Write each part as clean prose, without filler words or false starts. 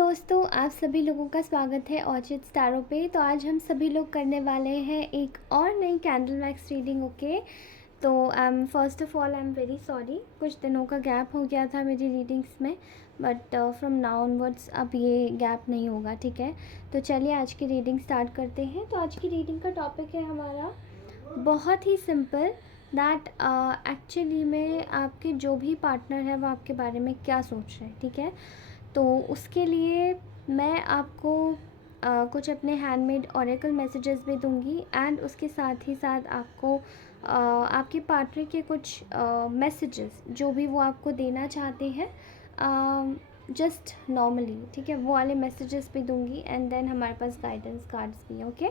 दोस्तों, आप सभी लोगों का स्वागत है ऑर्चिड स्टारों पे। तो आज हम सभी लोग करने वाले हैं एक और नई कैंडल वैक्स रीडिंग। ओके, तो first of all I am very sorry, कुछ दिनों का गैप हो गया था मेरी रीडिंग्स में, बट फ्रॉम नाउ ऑनवर्ड्स अब ये गैप नहीं होगा। ठीक है, तो चलिए आज की रीडिंग स्टार्ट करते हैं। तो आज की रीडिंग का टॉपिक है हमारा बहुत ही सिंपल, दैट एक्चुअली में आपके जो भी पार्टनर है वो आपके बारे में क्या सोच रहे हैं। ठीक है, तो उसके लिए मैं आपको कुछ अपने हैंडमेड ऑरेकल मैसेजेस भी दूंगी, एंड उसके साथ ही साथ आपको आपके पार्टनर के कुछ मैसेजेस जो भी वो आपको देना चाहते हैं जस्ट नॉर्मली, ठीक है, वो वाले मैसेजेस भी दूंगी, एंड देन हमारे पास गाइडेंस कार्ड्स भी हैं। ओके,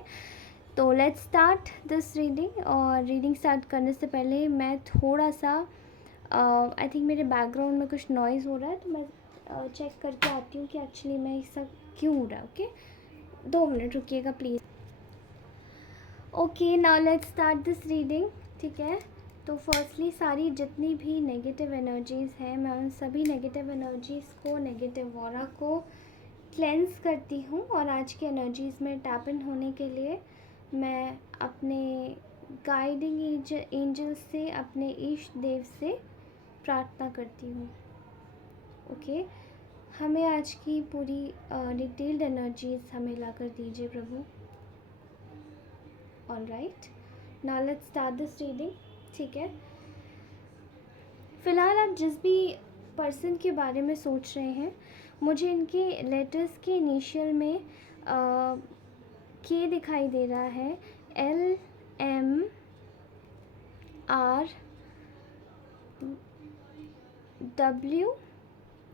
तो लेट्स स्टार्ट दिस रीडिंग। और रीडिंग स्टार्ट करने से पहले मैं थोड़ा सा आई थिंक मेरे बैकग्राउंड में कुछ नॉइज़ हो रहा है, तो मैं चेक करके आती हूँ कि एक्चुअली मैं ये सब क्यों हो रहा है। ओके, 2 मिनट रुकिएगा please. Okay, now let's start this reading. ठीक है, तो फर्स्टली सारी जितनी भी नेगेटिव एनर्जीज़ हैं, मैं उन सभी नेगेटिव एनर्जीज़ को, नेगेटिव ऑरा को क्लेंस करती हूँ। और आज की एनर्जीज़ में टैप इन होने के लिए मैं अपने गाइडिंग एंजल से, अपने ईष्ट देव से प्रार्थना करती हूँ। ओके, हमें आज की पूरी डिटेल्ड एनर्जीज हमें ला कर दीजिए प्रभु। All right, now let's start this reading. ठीक है, फ़िलहाल आप जिस भी पर्सन के बारे में सोच रहे हैं, मुझे इनके लेटर्स के इनिशियल में के दिखाई दे रहा है, LMRW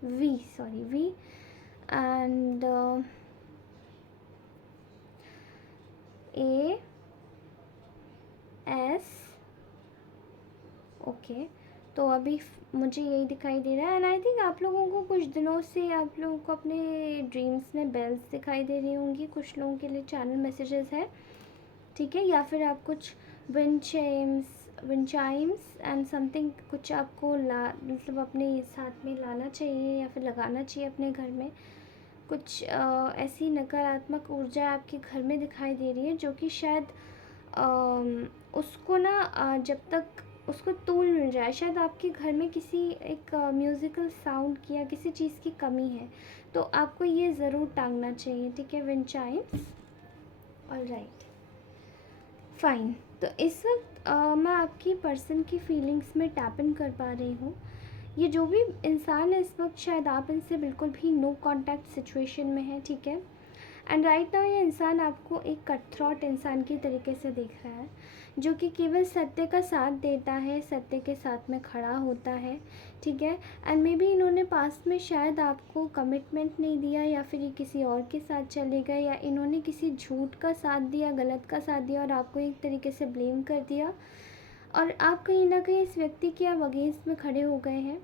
V, sorry V, and AS। Okay, तो अभी मुझे यही दिखाई दे रहा है, एंड आई थिंक आप लोगों को कुछ दिनों से आप लोगों को अपने ड्रीम्स में बेल्स दिखाई दे रही होंगी। कुछ लोगों के लिए चैनल मैसेजेस है, ठीक है, या फिर आप कुछ विंड चाइम्स एंड समथिंग कुछ आपको मतलब अपने साथ में लाना चाहिए या फिर लगाना चाहिए अपने घर में। कुछ ऐसी नकारात्मक ऊर्जा आपके घर में दिखाई दे रही है जो कि शायद उसको ना जब तक उसको तूल मिल जाए, शायद आपके घर में किसी एक म्यूज़िकल साउंड की या किसी चीज़ की कमी है, तो आपको ये ज़रूर टांगना चाहिए। ठीक है, wind Chimes. All right, fine. तो इस वक्त मैं आपकी पर्सन की फीलिंग्स में टैप इन कर पा रही हूँ। ये जो भी इंसान है इस वक्त, शायद आप इनसे बिल्कुल भी नो कांटेक्ट सिचुएशन में है। ठीक है, एंड राइट नाउ ये इंसान आपको एक कट थ्रॉट इंसान की तरीके से देख रहा है, जो कि केवल सत्य का साथ देता है, सत्य के साथ में खड़ा होता है। ठीक है, एंड मे बी इन्होंने पास्ट में शायद आपको कमिटमेंट नहीं दिया, या फिर ये किसी और के साथ चले गए, या इन्होंने किसी झूठ का साथ दिया, गलत का साथ दिया और आपको एक तरीके से ब्लेम कर दिया, और आप कहीं ना कहीं इस व्यक्ति के आप अगेंस्ट में खड़े हो गए हैं,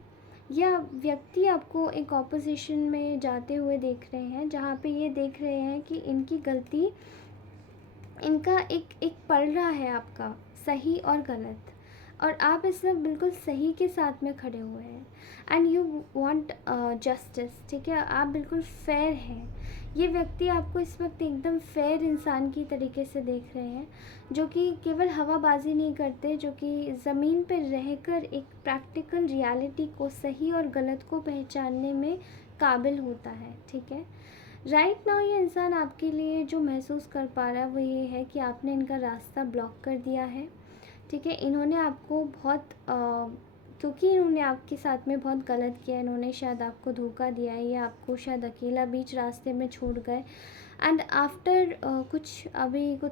या व्यक्ति आपको एक ऑपोजिशन में जाते हुए देख रहे हैं, जहाँ पे ये देख रहे हैं कि इनकी गलती, इनका एक पड़ रहा है आपका सही और गलत, और आप इस वक्त बिल्कुल सही के साथ में खड़े हुए हैं, एंड यू वांट जस्टिस। ठीक है, आप बिल्कुल फेयर हैं। ये व्यक्ति आपको इस वक्त एकदम फेयर इंसान की तरीके से देख रहे हैं, जो कि केवल हवाबाजी नहीं करते, जो कि ज़मीन पर रहकर एक प्रैक्टिकल रियलिटी को, सही और गलत को पहचानने में काबिल होता है। ठीक है, राइट नाउ ये इंसान आपके लिए जो महसूस कर पा रहा है वो ये है कि आपने इनका रास्ता ब्लॉक कर दिया है। ठीक है, इन्होंने आपको बहुत क्योंकि इन्होंने आपके साथ में बहुत गलत किया, इन्होंने शायद आपको धोखा दिया है, या आपको शायद अकेला बीच रास्ते में छोड़ गए, एंड आफ्टर कुछ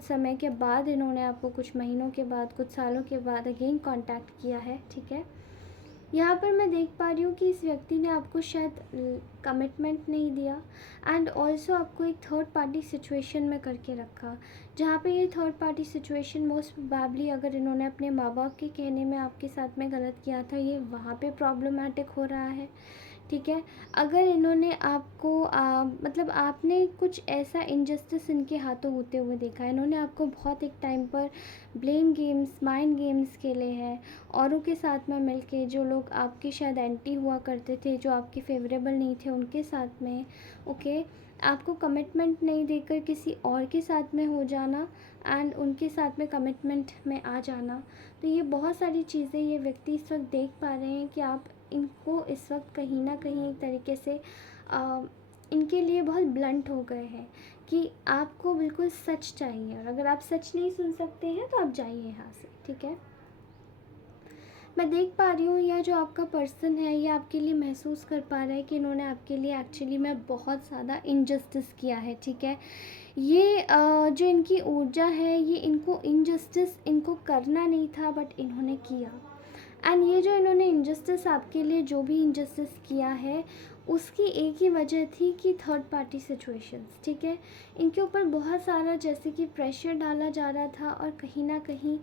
समय के बाद इन्होंने आपको, कुछ महीनों के बाद, कुछ सालों के बाद अगेन कांटेक्ट किया है। ठीक है, यहाँ पर मैं देख पा रही हूँ कि इस व्यक्ति ने आपको शायद कमिटमेंट नहीं दिया, एंड ऑल्सो आपको एक थर्ड पार्टी सिचुएशन में करके रखा, जहाँ पे ये third party situation most probably, अगर इन्होंने अपने माँ बाप के कहने में आपके साथ में गलत किया था, ये वहाँ पे प्रॉब्लमेटिक हो रहा है। ठीक है। अगर इन्होंने आपको मतलब आपने कुछ ऐसा इनजस्टिस इनके हाथों होते हुए देखा है, इन्होंने आपको बहुत एक टाइम पर ब्लेम गेम्स, माइंड गेम्स खेले हैं औरों के साथ में मिलके, जो लोग आपके शायद एंटी हुआ करते थे, जो आपके फेवरेबल नहीं थे उनके साथ में, ओके। आपको कमिटमेंट नहीं देकर किसी और के साथ में हो जाना एंड उनके साथ में कमिटमेंट में आ जाना। तो ये बहुत सारी चीज़ें ये व्यक्ति इस वक्त देख पा रहे हैं कि आप इनको इस वक्त कहीं ना कहीं एक तरीके से इनके लिए बहुत ब्लंट हो गए हैं कि आपको बिल्कुल सच चाहिए, और अगर आप सच नहीं सुन सकते हैं तो आप जाइए यहाँ से, ठीक है। मैं देख पा रही हूँ यह जो आपका पर्सन है ये आपके लिए महसूस कर पा रहा है कि इन्होंने आपके लिए एक्चुअली में बहुत ज़्यादा इनजस्टिस किया है, ठीक है। ये जो इनकी ऊर्जा है, ये इनको इनजस्टिस इनको करना नहीं था बट इन्होंने किया। एंड ये जो इन्होंने इनजस्टिस आपके लिए जो भी इनजस्टिस किया है, उसकी एक ही वजह थी कि थर्ड पार्टी सिचुएशंस, ठीक है। इनके ऊपर बहुत सारा जैसे कि प्रेशर डाला जा रहा था, और कहीं ना कहीं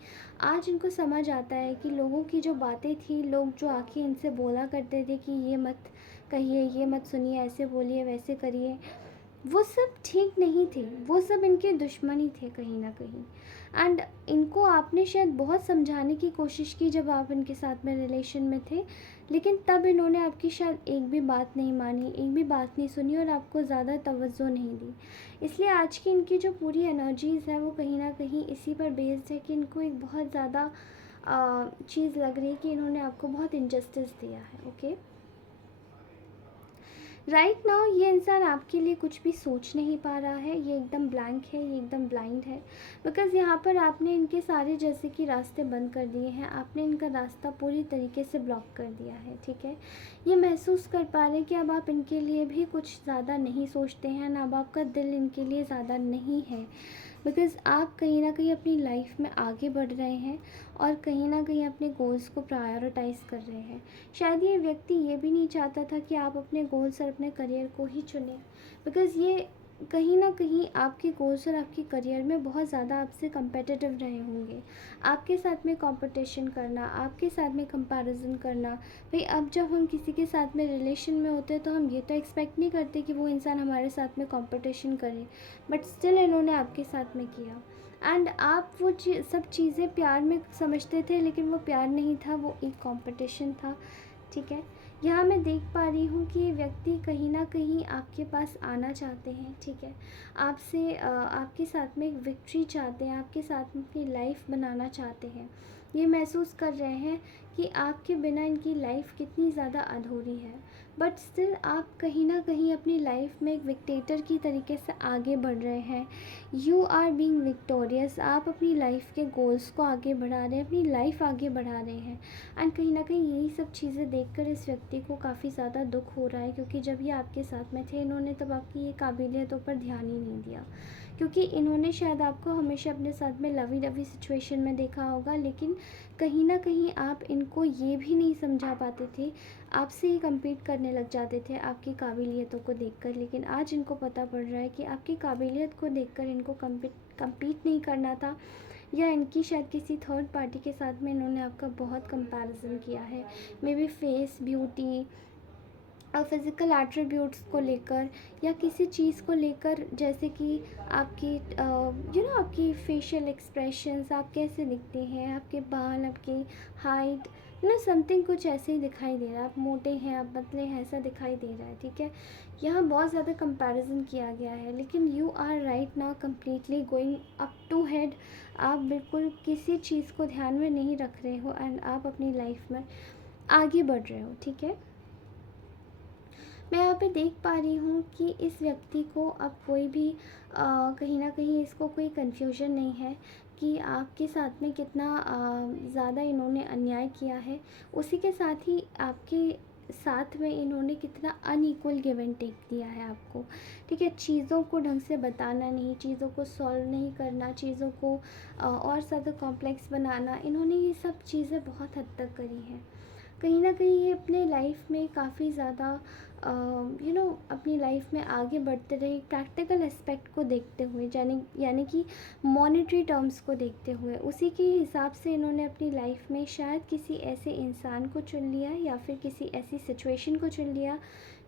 आज इनको समझ आता है कि लोगों की जो बातें थी, लोग जो आके इनसे बोला करते थे कि ये मत कहिए, ये मत सुनिए, ऐसे बोलिए, वैसे करिए, वो सब ठीक नहीं थे, वो सब इनके दुश्मन ही थे कहीं ना कहीं। एंड इनको आपने शायद बहुत समझाने की कोशिश की जब आप इनके साथ में रिलेशन में थे, लेकिन तब इन्होंने आपकी शायद एक भी बात नहीं मानी, एक भी बात नहीं सुनी और आपको ज़्यादा तवज्जो नहीं दी। इसलिए आज की इनकी जो पूरी एनर्जीज़ है वो कहीं ना कहीं इसी पर बेस्ड है कि इनको एक बहुत ज़्यादा चीज़ लग रही है कि इन्होंने आपको बहुत इनजस्टिस दिया है, ओके। राइट नाउ ये इंसान आपके लिए कुछ भी सोच नहीं पा रहा है, ये एकदम ब्लैंक है, ये एकदम ब्लाइंड है, बिकॉज़ यहाँ पर आपने इनके सारे जैसे कि रास्ते बंद कर दिए हैं, आपने इनका रास्ता पूरी तरीके से ब्लॉक कर दिया है, ठीक है। ये महसूस कर पा रहे हैं कि अब आप इनके लिए भी कुछ ज़्यादा नहीं सोचते हैं ना, अब आपका दिल इनके लिए ज़्यादा नहीं है, बिकॉज़ आप कहीं ना कहीं अपनी लाइफ में आगे बढ़ रहे हैं और कहीं ना कहीं अपने गोल्स को प्रायोरिटाइज़ कर रहे हैं। शायद ये व्यक्ति ये भी नहीं चाहता था कि आप अपने गोल्स और अपने करियर को ही चुनें, बिकॉज़ ये कहीं ना कहीं आपके गोल्स और आपके करियर में बहुत ज़्यादा आपसे कंपेटिटिव रहे होंगे। आपके साथ में कंपटीशन करना, आपके साथ में कंपैरिजन करना, भाई अब जब हम किसी के साथ में रिलेशन में होते हैं तो हम ये तो एक्सपेक्ट नहीं करते कि वो इंसान हमारे साथ में कंपटीशन करे, बट स्टिल इन्होंने आपके साथ में किया। एंड आप वो सब चीज़ें प्यार में समझते थे, लेकिन वो प्यार नहीं था, वो एक कंपटीशन था, ठीक है। यहाँ मैं देख पा रही हूँ कि ये व्यक्ति कहीं ना कहीं आपके पास आना चाहते हैं, ठीक है। आपसे आपके साथ में एक विक्ट्री चाहते हैं, आपके साथ में अपनी लाइफ बनाना चाहते हैं। ये महसूस कर रहे हैं कि आपके बिना इनकी लाइफ कितनी ज़्यादा अधूरी है, बट स्टिल आप कहीं ना कहीं अपनी लाइफ में एक विक्टेटर की तरीके से आगे बढ़ रहे हैं। यू आर बीइंग विक्टोरियस, आप अपनी लाइफ के गोल्स को आगे बढ़ा रहे हैं, अपनी लाइफ आगे बढ़ा रहे हैं। एंड कहीं ना कहीं यही सब चीज़ें देखकर इस व्यक्ति को काफ़ी ज़्यादा दुख हो रहा है, क्योंकि जब ये आपके साथ में थे इन्होंने तब आपकी ये काबिलियतों पर ध्यान ही नहीं दिया, क्योंकि इन्होंने शायद आपको हमेशा अपने साथ में लवी डवी सिचुएशन में देखा होगा, लेकिन कहीं ना कहीं आप इनको ये भी नहीं समझा पाते थे, आपसे ही कम्पीट करने लग जाते थे आपकी काबिलियतों को देखकर। लेकिन आज इनको पता पड़ रहा है कि आपकी काबिलियत को देखकर इनको कम्पीट नहीं करना था, या इनकी शायद किसी थर्ड पार्टी के साथ में इन्होंने आपका बहुत कंपैरिजन किया है, मे बी फेस, ब्यूटी और फिज़िकल एट्रीब्यूट्स को लेकर, या किसी चीज़ को लेकर, जैसे कि आपकी आपकी फेशियल एक्सप्रेशंस, आप कैसे दिखते हैं, आपके बाल, आपकी हाइट, समथिंग कुछ ऐसे ही दिखाई दे रहा है, आप मोटे हैं, आप पतले हैं, ऐसा दिखाई दे रहा है, ठीक है। यहाँ बहुत ज़्यादा कंपैरिजन किया गया है, लेकिन you are right now completely going up to head. आप बिल्कुल किसी चीज़ को ध्यान में नहीं रख रहे हो एंड आप अपनी लाइफ में आगे बढ़ रहे हो, ठीक है। मैं यहाँ पे देख पा रही हूँ कि इस व्यक्ति को अब कोई भी कहीं ना कहीं इसको कोई कन्फ्यूजन नहीं है कि आपके साथ में कितना ज़्यादा इन्होंने अन्याय किया है, उसी के साथ ही आपके साथ में इन्होंने कितना अनइक्वल गिव एंड टेक दिया है आपको, ठीक है। चीज़ों को ढंग से बताना नहीं, चीज़ों को सॉल्व नहीं करना, चीज़ों को और ज़्यादा कॉम्प्लेक्स बनाना, इन्होंने ये सब चीज़ें बहुत हद तक करी हैं। कहीं ना कहीं ये अपने लाइफ में काफ़ी ज़्यादा अपनी अपनी लाइफ में आगे बढ़ते रहे प्रैक्टिकल एस्पेक्ट को देखते हुए, यानी कि मॉनेटरी टर्म्स को देखते हुए, उसी के हिसाब से इन्होंने अपनी लाइफ में शायद किसी ऐसे इंसान को चुन लिया या फिर किसी ऐसी सिचुएशन को चुन लिया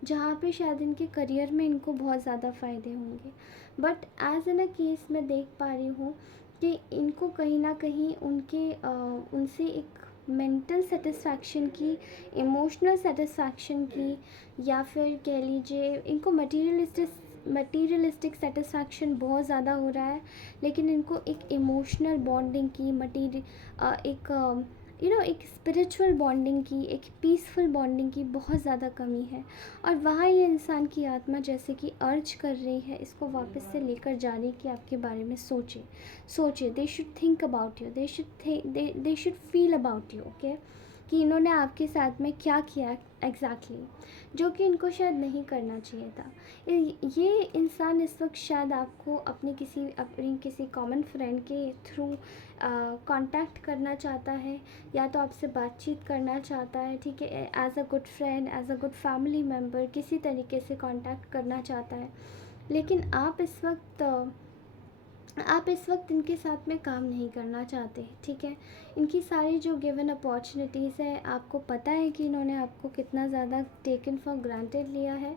जहाँ पे शायद इनके करियर में इनको बहुत ज़्यादा फ़ायदे होंगे। But as an a case मैं देख पा रही हूँ कि इनको कहीं ना कहीं उनसे एक मेंटल सेटिस्फैक्शन की, इमोशनल सेटिस्फैक्शन की, या फिर कह लीजिए इनको मटीरियलिस्टिक सेटिस्फैक्शन बहुत ज़्यादा हो रहा है, लेकिन इनको एक इमोशनल बॉन्डिंग की, एक स्पिरिचुअल बॉन्डिंग की, एक पीसफुल बॉन्डिंग की बहुत ज़्यादा कमी है। और वहाँ ये इंसान की आत्मा जैसे कि अर्ज कर रही है इसको वापस से लेकर जाने की, आपके बारे में सोचे। They should think about you, they should feel about you, okay, कि इन्होंने आपके साथ में क्या किया एग्जैक्टली, जो कि इनको शायद नहीं करना चाहिए था। ये इंसान इस वक्त शायद आपको अपनी किसी कॉमन फ्रेंड के थ्रू कांटेक्ट करना चाहता है, या तो आपसे बातचीत करना चाहता है, ठीक है, as a good friend, as a good family member, किसी तरीके से कांटेक्ट करना चाहता है। लेकिन आप इस वक्त इनके साथ में काम नहीं करना चाहते, ठीक है। इनकी सारी जो गिवन अपॉर्चुनिटीज़ है, आपको पता है कि इन्होंने आपको कितना ज़्यादा टेकन फॉर ग्रांटेड लिया है,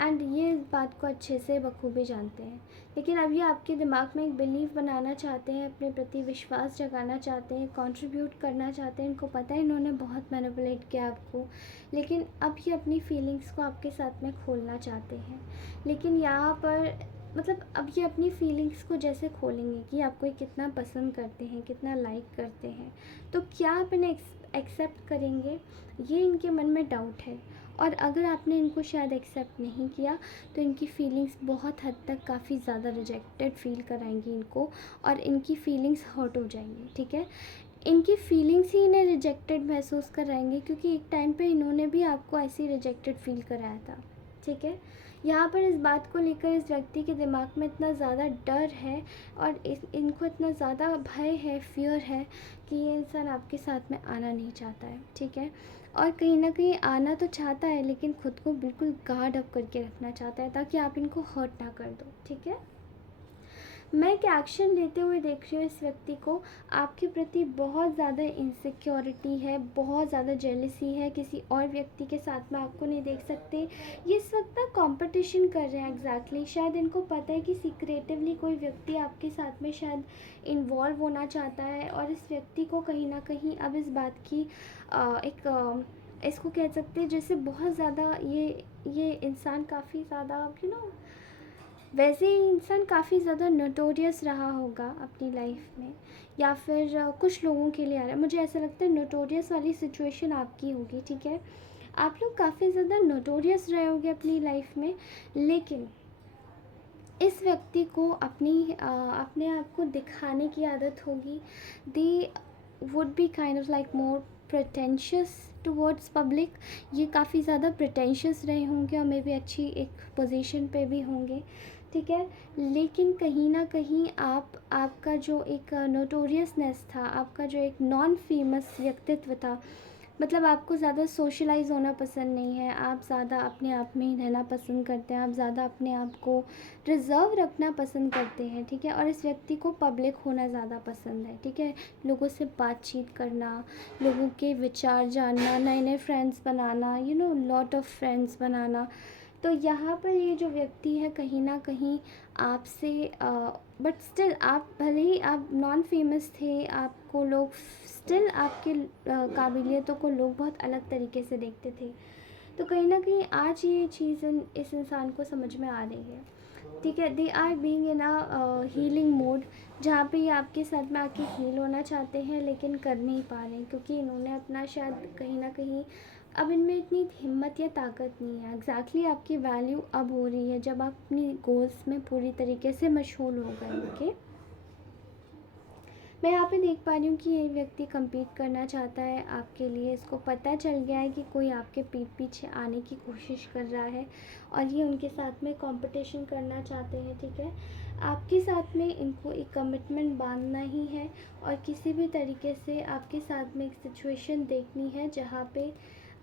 एंड ये इस बात को अच्छे से बखूबी जानते हैं। लेकिन अब ये आपके दिमाग में एक बिलीव बनाना चाहते हैं, अपने प्रति विश्वास जगाना चाहते हैं, कंट्रीब्यूट करना चाहते हैं। इनको पता है इन्होंने बहुत मैनिपुलेट किया आपको, लेकिन अब ये अपनी फीलिंग्स को आपके साथ में खोलना चाहते हैं। लेकिन यहाँ पर अब ये अपनी फीलिंग्स को जैसे खोलेंगे कि आपको ये कितना पसंद करते हैं, कितना लाइक करते हैं, तो क्या आप इन्हें एक्सेप्ट करेंगे, ये इनके मन में डाउट है। और अगर आपने इनको शायद एक्सेप्ट नहीं किया तो इनकी फीलिंग्स बहुत हद तक काफ़ी ज़्यादा रिजेक्टेड फील कराएंगी इनको, और इनकी फीलिंग्स हर्ट हो जाएंगी, ठीक है। इनकी फीलिंग्स ही इन्हें रिजेक्टेड महसूस कराएंगे, क्योंकि एक टाइम पे इन्होंने भी आपको ऐसी रिजेक्टेड फील कराया था, ठीक है। यहाँ पर इस बात को लेकर इस व्यक्ति के दिमाग में इतना ज़्यादा डर है, और इनको इतना ज़्यादा भय है, फियर है, कि ये इंसान आपके साथ में आना नहीं चाहता है, ठीक है। और कहीं ना कहीं आना तो चाहता है, लेकिन खुद को बिल्कुल गार्ड अप करके रखना चाहता है, ताकि आप इनको हर्ट ना कर दो, ठीक है। मैं एक एक्शन लेते हुए देख रही हूँ इस व्यक्ति को, आपके प्रति बहुत ज़्यादा इनसिक्योरिटी है, बहुत ज़्यादा जेलसी है, किसी और व्यक्ति के साथ में आपको नहीं देख सकते। ये इस वक्त ना कंपटीशन कर रहे हैं एग्जैक्टली। शायद इनको पता है कि सीक्रेटिवली कोई व्यक्ति आपके साथ में शायद इन्वॉल्व होना चाहता है, और इस व्यक्ति को कहीं ना कहीं अब इस बात की इसको कह सकते हैं, जैसे बहुत ज़्यादा ये इंसान काफ़ी ज़्यादा वैसे ही इंसान काफ़ी ज़्यादा नोटोरियस रहा होगा अपनी लाइफ में, या फिर कुछ लोगों के लिए आ रहा है। मुझे ऐसा लगता है नोटोरियस वाली सिचुएशन आपकी होगी, ठीक है। आप लोग काफ़ी ज़्यादा नोटोरियस रहे होंगे अपनी लाइफ में, लेकिन इस व्यक्ति को अपने आप को दिखाने की आदत होगी। They would be kind of like more pretentious towards public. ये काफ़ी ज़्यादा प्रिटेंशियस रहे होंगे, और मे बी अच्छी एक पोजीशन पे भी होंगे, ठीक है। लेकिन कहीं ना कहीं आपका जो एक नोटोरियसनेस था, आपका जो एक नॉन फेमस व्यक्तित्व था, आपको ज़्यादा सोशलाइज होना पसंद नहीं है, आप ज़्यादा अपने आप में ही रहना पसंद करते हैं, आप ज़्यादा अपने आप को रिज़र्व रखना पसंद करते हैं, ठीक है। और इस व्यक्ति को पब्लिक होना ज़्यादा पसंद है, ठीक है। लोगों से बातचीत करना, लोगों के विचार जानना, नए नए फ्रेंड्स बनाना, लॉट ऑफ फ्रेंड्स बनाना। तो यहाँ पर ये जो व्यक्ति है कहीं ना कहीं आपसे, बट स्टिल आप भले ही आप नॉन फेमस थे, आपको लोग स्टिल आपके काबिलियतों को लोग बहुत अलग तरीके से देखते थे। तो कहीं ना कहीं आज ये चीज़ इस इंसान को समझ में आ रही है, ठीक है। They are being in a healing mode, जहाँ पे ये आपके साथ में आके हील होना चाहते हैं, लेकिन कर नहीं पा रहे हैं, क्योंकि इन्होंने अपना शायद कहीं ना कहीं अब इनमें इतनी हिम्मत या ताकत नहीं है। एग्जैक्टली आपकी वैल्यू अब हो रही है जब आप अपनी गोल्स में पूरी तरीके से मशगूल हो गए, ओके। मैं यहाँ पे देख पा रही हूँ कि ये व्यक्ति compete करना चाहता है आपके लिए। इसको पता चल गया है कि कोई आपके पीठ पीछे आने की कोशिश कर रहा है, और ये उनके साथ में कंपटीशन करना चाहते हैं, ठीक है। आपके साथ में इनको एक कमिटमेंट बांधना ही है, और किसी भी तरीके से आपके साथ में एक सिचुएशन देखनी है जहाँ पे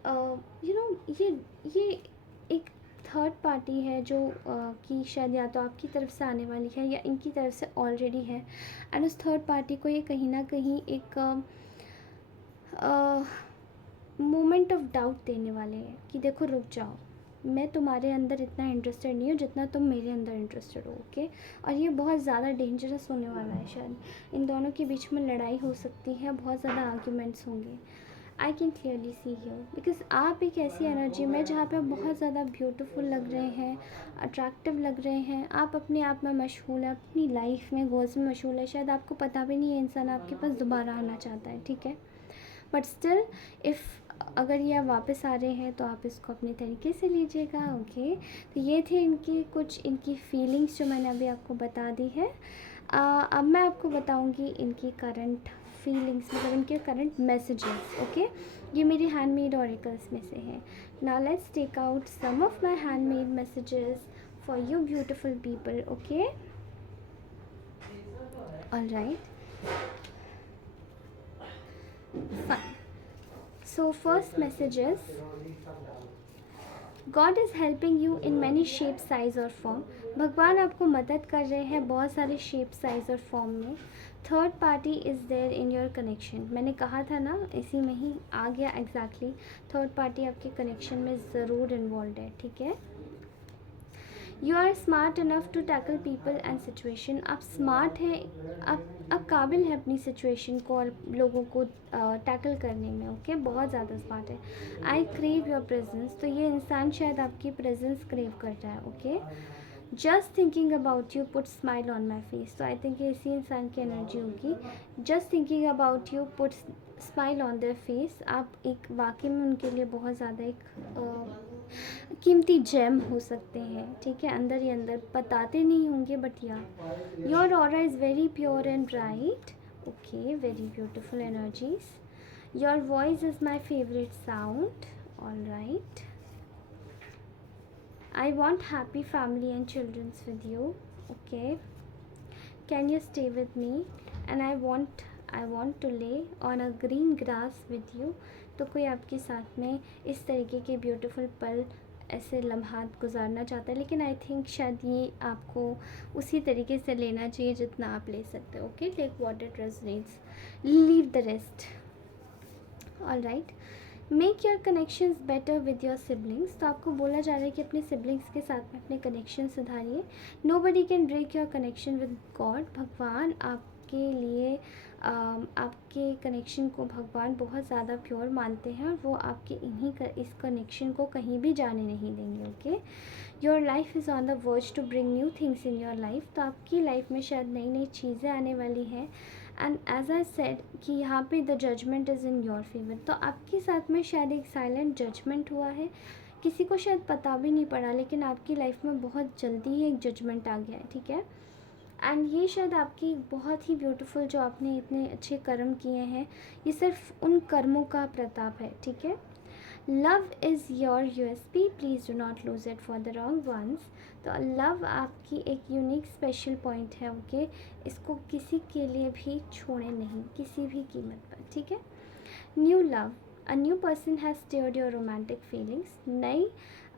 ये एक थर्ड पार्टी है जो कि शायद या तो आपकी तरफ से आने वाली है या इनकी तरफ से ऑलरेडी है। एंड उस थर्ड पार्टी को ये कहीं ना कहीं एक मोमेंट ऑफ डाउट देने वाले हैं कि देखो रुक जाओ, मैं तुम्हारे अंदर इतना इंटरेस्टेड नहीं हूँ जितना तुम मेरे अंदर इंटरेस्टेड हो। ओके, और ये बहुत ज़्यादा डेंजरस होने वाला है। शायद इन दोनों के बीच में लड़ाई हो सकती है, बहुत ज़्यादा आर्ग्यूमेंट्स होंगे। I can clearly see you, because आप एक ऐसी एनर्जी में जहाँ पे आप बहुत ज़्यादा ब्यूटीफुल लग रहे हैं, अट्रैक्टिव लग रहे हैं, आप अपने आप में मशगूल है, अपनी लाइफ में गोल्स में मशगूल है। शायद आपको पता भी नहीं है इंसान आपके पास दोबारा आना चाहता है, ठीक है, बट स्टिल इफ़ अगर ये आप वापस आ रहे हैं तो आप इसको अपने तरीके से लीजिएगा। ओके, तो ये थे इनकी फीलिंग्स जो मैंने अभी आपको बता दी है। अब मैं आपको बताऊंगी इनकी करंट फीलिंग्स, मतलब इनके करंट मैसेजेस। ओके, ये मेरे हैंडमेड ऑरेकल्स में से हैं। Now let's take out some of my handmade messages for you beautiful people. Okay, alright, fine. So first message is God is helping you in many shape, size और form. भगवान आपको मदद कर रहे हैं बहुत सारे शेप, साइज़ और फॉर्म में। Third party is there in your connection. मैंने कहा था ना, इसी में ही आ गया एग्जैक्टली। थर्ड पार्टी आपके कनेक्शन में ज़रूर इन्वॉल्व है, ठीक है। You are smart enough to tackle people and situation. आप स्मार्ट हैं, आप काबिल हैं अपनी सिचुएशन को और लोगों को टैकल करने में। ओके, बहुत ज़्यादा स्मार्ट है। आई क्रेव योर प्रेजेंस, तो ये इंसान शायद आपकी प्रेजेंस क्रेव कर रहा है। Okay, just thinking about you put smile on my face, तो आई थिंक ये इसी इंसान की एनर्जी होगी। Just thinking about you put smile on their face. आप एक वाकई में उनके लिए बहुत ज़्यादा एक कीमती जेम हो सकते हैं, ठीक है, अंदर ही अंदर बताते नहीं होंगे, बट या your aura is very pure and bright. Okay, very beautiful energies. Your voice is my favourite sound. All right, I want happy family and children with you. Okay, can you stay with me? And I want to lay on a green grass with you. तो कोई आपके साथ में इस तरीके के beautiful पल, ऐसे लम्हात गुजारना चाहता है, लेकिन आई थिंक शायद ये आपको उसी तरीके से लेना चाहिए जितना आप ले सकते हो। Okay, take what it resonates, leave the rest. All right, make your connections better with your siblings. तो आपको बोला जा रहा है कि अपने सिबलिंग्स के साथ में अपने कनेक्शन सुधारिए। Nobody can break your connection with God. भगवान आपके लिए आपके कनेक्शन को भगवान बहुत ज़्यादा प्योर मानते हैं और वो आपके इस कनेक्शन को कहीं भी जाने नहीं देंगे। Okay, your life is on the verge to bring new things in your life. तो आपकी लाइफ में शायद नई नई चीज़ें आने वाली हैं। एंड एज आई सेड कि यहाँ पे the judgement is in your favour. तो आपके साथ में शायद एक साइलेंट जजमेंट हुआ है, किसी को शायद पता भी नहीं पड़ा, लेकिन आपकी लाइफ में बहुत जल्दी ही एक जजमेंट आ गया है, ठीक है। एंड ये शायद आपकी बहुत ही ब्यूटीफुल, जो आपने इतने अच्छे कर्म किए हैं, ये सिर्फ उन कर्मों का प्रताप है, ठीक है। Love is your USP, please do not lose it for the wrong ones. तो लव आपकी एक यूनिक स्पेशल पॉइंट है। ओके, इसको किसी के लिए भी छोड़े नहीं, किसी भी कीमत पर, ठीक है। New love, a new person has steered your romantic feelings. नई,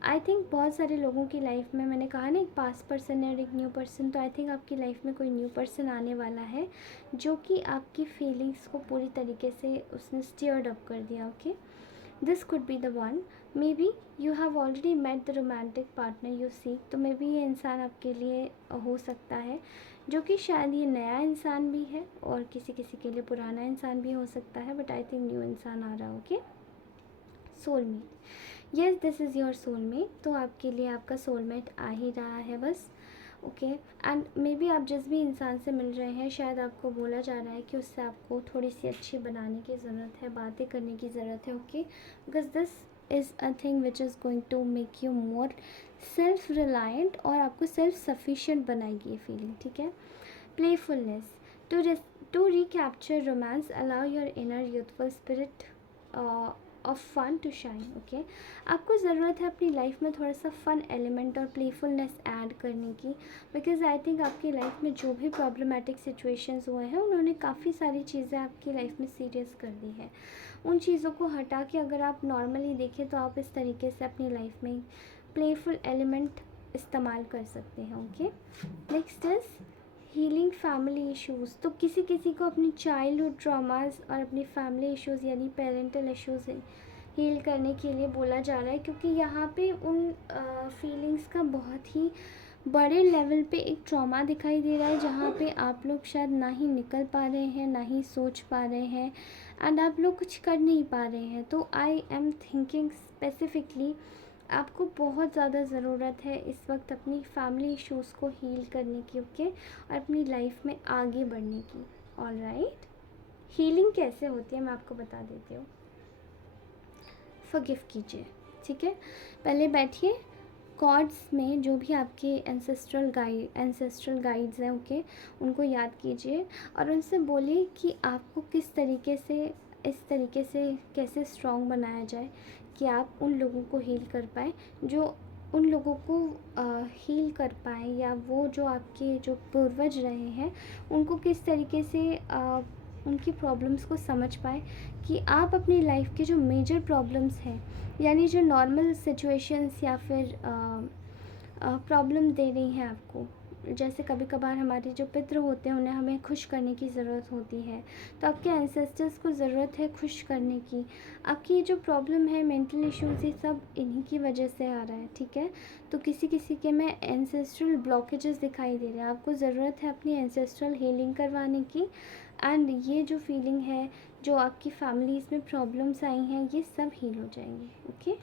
आई थिंक बहुत सारे लोगों की लाइफ में, मैंने कहा ना, एक पास्ट पर्सन है और एक न्यू पर्सन, तो आई थिंक आपकी लाइफ में कोई न्यू पर्सन आने वाला है जो कि आपकी फीलिंग्स को पूरी तरीके से उसने स्टीयर्ड अप कर दिया। Okay, this could be the one. Maybe you have already met the romantic partner you seek. तो मे बी ये इंसान आपके लिए हो सकता है, जो कि शायद ये नया इंसान भी है और किसी किसी के लिए पुराना इंसान भी हो सकता है, बट आई थिंक न्यू इंसान आ रहा है। Okay, soulmate, yes this is your soulmate. तो आपके लिए आपका सोलमेट आ ही रहा है बस। ओके, एंड मे बी आप जिस भी इंसान से मिल रहे हैं, शायद आपको बोला जा रहा है कि उससे आपको थोड़ी सी अच्छी बनाने की ज़रूरत है, बातें करने की ज़रूरत है। Okay, because this is a thing which is going to make you more self reliant, और आपको सेल्फ सफिशिएंट बनाएगी ये फीलिंग, ठीक है। Playfulness, to recapture romance, allow your inner youthful spirit of fun to shine. Okay, आपको ज़रूरत है अपनी लाइफ में थोड़ा सा फ़न एलिमेंट और प्लेफुलनेस ऐड करने की, बिकॉज आई थिंक आपकी लाइफ में जो भी प्रॉब्लमेटिक सिचुएशंस हुए हैं, उन्होंने काफ़ी सारी चीज़ें आपकी लाइफ में सीरियस कर दी है। उन चीज़ों को हटा के अगर आप नॉर्मली देखें तो आप इस तरीके से अपनी लाइफ में प्लेफुल एलिमेंट इस्तेमाल कर सकते हैं। Okay, next is healing family issues. तो किसी किसी को अपनी चाइल्डहुड ट्रॉमास और अपनी फैमिली इश्यूज़ यानी पेरेंटल इश्यूज़ हील करने के लिए बोला जा रहा है, क्योंकि यहाँ पे उन फीलिंग्स का बहुत ही बड़े लेवल पे एक ट्रॉमा दिखाई दे रहा है, जहाँ पे आप लोग शायद ना ही निकल पा रहे हैं, ना ही सोच पा रहे हैं, एंड आप लोग कुछ कर नहीं पा रहे हैं। तो आई एम थिंकिंग स्पेसिफिकली आपको बहुत ज़्यादा ज़रूरत है इस वक्त अपनी फैमिली इश्यूज़ को हील करने की। ओके, और अपनी लाइफ में आगे बढ़ने की। ऑलराइट, हीलिंग कैसे होती है मैं आपको बता देती हूँ। फॉरगिव कीजिए, ठीक है। पहले बैठिए, कॉर्ड्स में जो भी आपके एंसेस्ट्रल गाइड्स हैं, ओके, उनको याद कीजिए और उनसे बोलिए कि आपको किस तरीके से, इस तरीके से कैसे स्ट्रॉन्ग बनाया जाए कि आप उन लोगों को हील कर पाएँ, जो उन लोगों को हील कर पाएँ, या वो जो आपके जो पूर्वज रहे हैं उनको किस तरीके से उनकी प्रॉब्लम्स को समझ पाए, कि आप अपनी लाइफ के जो मेजर प्रॉब्लम्स हैं, यानी जो नॉर्मल सिचुएशंस या फिर प्रॉब्लम दे रही हैं आपको, जैसे कभी कभार हमारे जो पितृ होते हैं उन्हें हमें खुश करने की ज़रूरत होती है, तो आपके एंसेस्टर्स को ज़रूरत है खुश करने की। आपकी ये जो प्रॉब्लम है, मेंटल इश्यूज़, ये सब इन्हीं की वजह से आ रहा है, ठीक है। तो किसी किसी के में एंसेस्ट्रल ब्लॉकेजेस दिखाई दे रहे हैं, आपको ज़रूरत है अपनी एंसेस्ट्रल हीलिंग करवाने की। एंड ये जो फीलिंग है, जो आपकी फैमिलीज़ में प्रॉब्लम्स आई हैं, ये सब हील हो जाएंगे। ओके,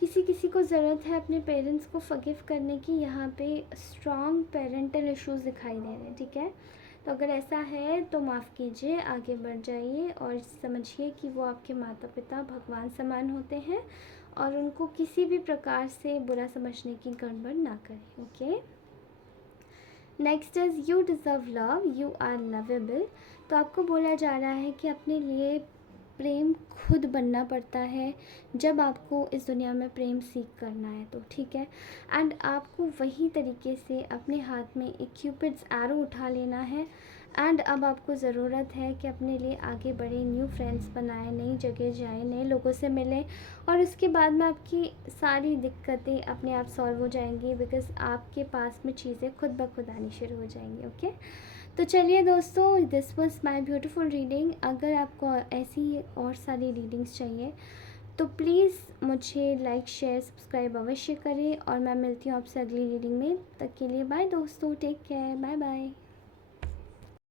किसी किसी को ज़रूरत है अपने पेरेंट्स को फॉरगिव करने की। यहाँ पे स्ट्रॉन्ग पेरेंटल इश्यूज़ दिखाई दे रहे हैं, ठीक है। तो अगर ऐसा है तो माफ़ कीजिए, आगे बढ़ जाइए और समझिए कि वो आपके माता पिता भगवान समान होते हैं और उनको किसी भी प्रकार से बुरा समझने की गड़बड़ ना करें। Okay, next is you deserve love, you are lovable. तो आपको बोला जा रहा है कि अपने लिए प्रेम खुद बनना पड़ता है जब आपको इस दुनिया में प्रेम सीख करना है, तो ठीक है। एंड आपको वही तरीके से अपने हाथ में एक क्यूपिड्स एरो उठा लेना है। एंड अब आपको ज़रूरत है कि अपने लिए आगे बढ़े, न्यू फ्रेंड्स बनाएं, नई जगह जाएं, नए लोगों से मिलें, और उसके बाद में आपकी सारी दिक्कतें अपने आप सॉल्व हो जाएंगी, बिकॉज़ आपके पास में चीज़ें खुद ब खुद आनी शुरू हो जाएंगी। ओके, तो चलिए दोस्तों, this was my beautiful reading. अगर आपको ऐसी और सारी रीडिंग्स चाहिए तो प्लीज़ मुझे लाइक शेयर सब्सक्राइब अवश्य करें, और मैं मिलती हूँ आपसे अगली रीडिंग में। तब तक के लिए बाय दोस्तों, टेक केयर, बाय बाय।